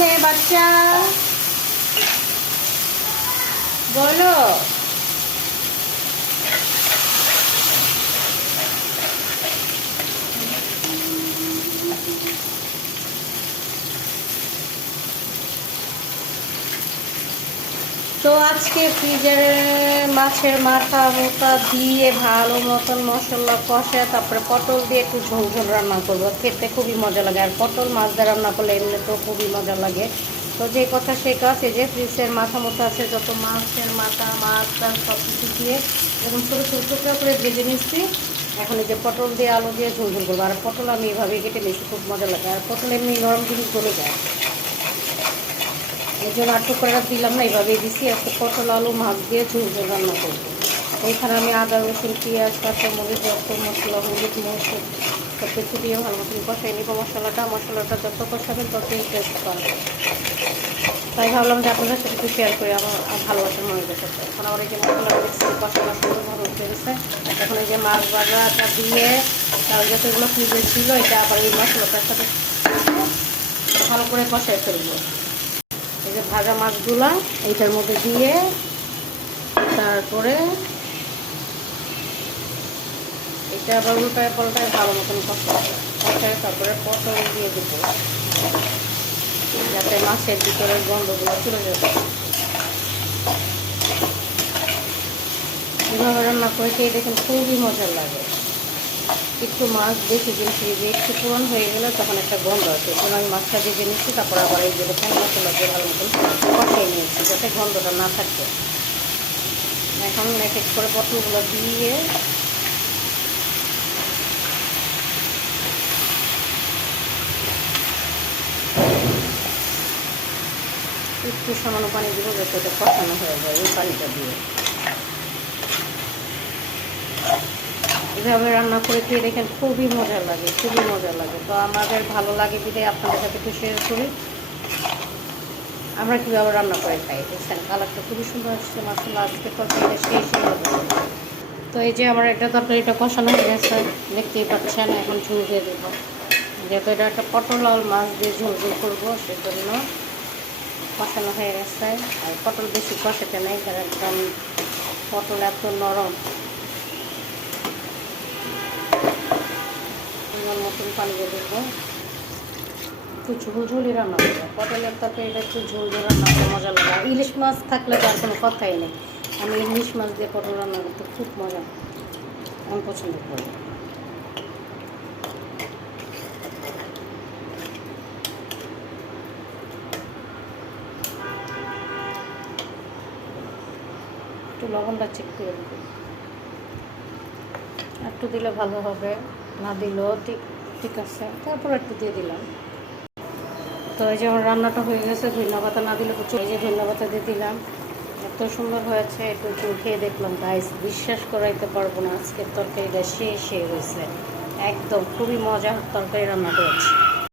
মেয়ে বাচ্চা বলো। তো আজকে ফ্রিজারে মাছের মাথা মোটা দিয়ে ভালো মতন মশলা কষে তারপরে পটল দিয়ে একটু ঝোল ঝোল রান্না করবো। খেতে খুবই মজা লাগে, আর পটল মাছ দিয়ে রান্না করলে এমনি তো খুবই মজা লাগে। তো যে কথা সে কাজ, এই যে ফ্রিজের মাথা মতো আছে, যত মাছের মাথা মাছ টাছ সব কিছু দিয়ে এবং ছোটো ছোটো টুকরা করে ভেজে নিচ্ছি। এখন এই যে পটল দিয়ে আলু দিয়ে ঝোল ঝোল করবো। আর পটল আমি এইভাবে কেটে নিচ্ছি, খুব মজা লাগে। আর পটল এমনি নরম জিনিস গলে যায়, এই জন্য আর টুকরাটা দিলাম না, এইভাবেই দিচ্ছি। আজকে পটল আলু মাছ দিয়ে ঝোল ঝোল রান্না করবো। এইখানে আমি আদা রসুন পেঁয়াজ কাঁচামরিচ যত মশলা হলুদ মরিচ সব কিছু দিয়ে ভালো মতন কষাই নিব। মশলাটা যত কষাবেন ততই টেস্ট পাবে। তাই ভাবলাম যে আপনাদের সাথে একটু শেয়ার করি আমার ভালোবাসার মানুষদের সাথে। এখন আমার এই যে মশলা দিচ্ছি, কষানো সুন্দরভাবে উঠে গেছে। এখন এই যে মাছ ভাজাটা দিয়ে যতগুলো ফ্রিজে ছিল এটা আবার এই মশলাটার সাথে ভালো করে কষাই ফেলবো। এই যে ভাজা মাছগুলা এইটার মধ্যে দিয়ে তারপরে এটা আবার উল্টায় পাল্টায় ভালো মতন কষায় তারপরে পটল দিয়ে দেবো, যাতে মাছের ভিতরের গন্ধগুলো চলে যাবে। এভাবে রান্না করে খেয়ে দেখুন, খুবই মজা লাগে। একটু মাছ বেশি দিন ফ্রিজে একটু পুরন হয়ে গেলে তখন একটা গন্ধ আছে, তখন আমি মাছটা ভেজে নিচ্ছি। তারপর আবার এই যে দেখুন মশলা দিয়ে ভালো মতন কষিয়ে নিয়েছি যাতে গন্ধটা না থাকে। এখন এক এক করে পটলগুলো দিয়ে একটু সামান্য পানি দিব যাতে এটা কষানো হয়ে যায়। এই পানিটা দিয়ে এভাবে রান্না করে খেয়ে দেখেন, খুবই মজা লাগে, খুবই মজা লাগে। তো আমাদের ভালো লাগে বিধায় আপনাদের সাথে একটু শেয়ার করি আমরা কীভাবে রান্না করে খাই। দেখছেন কালারটা খুবই সুন্দর আসছে, মাসাল্লাহ। আজকে তরকারিটা সেই মজা। তো এই যে আমার একটা তরকারিটা কষানো হয়ে গেছে, দেখতেই পাচ্ছেন। এখন ঝোল দিয়ে দেবো, যেহেতু এটা একটা পটল আর মাছ দিয়ে ঝোল ঝোল করবো, সেজন্য কষানো হয়ে গেছে। আর পটল বেশি কষাতে নেই, কারণ একদম পটল এত নরম। মতন পানি দিয়ে দেবো, একটু ঝোল ঝোলই রান্না করবো। পটলের তরকারিটা একটু ঝোল ঝোল রান্না করতে মজা লাগে। আর ইলিশ মাছ থাকলে তার কোনো কথাই নেই। আমি ইলিশ মাছ দিয়ে পটল রান্না করতে খুব মজা, আমি পছন্দ করি। একটু লবণটা চেক করে দেবো, একটু দিলে ভালো হবে, না দিলেও ঠিক আছে। তারপর একটু দিয়ে দিলাম। তো এই যে আমার রান্নাটা হয়ে গেছে। ধন্যবাদ না দিলে এই যে ধন্যবাদ দিয়ে দিলাম, এত সুন্দর হয়েছে। একটু খেয়ে দেখলাম গাইস, বিশ্বাস করাইতে পারবো না, আজকের তরকারিটা শেষ হয়ে গেছে একদম। খুবই মজার তরকারি রান্না করেছি।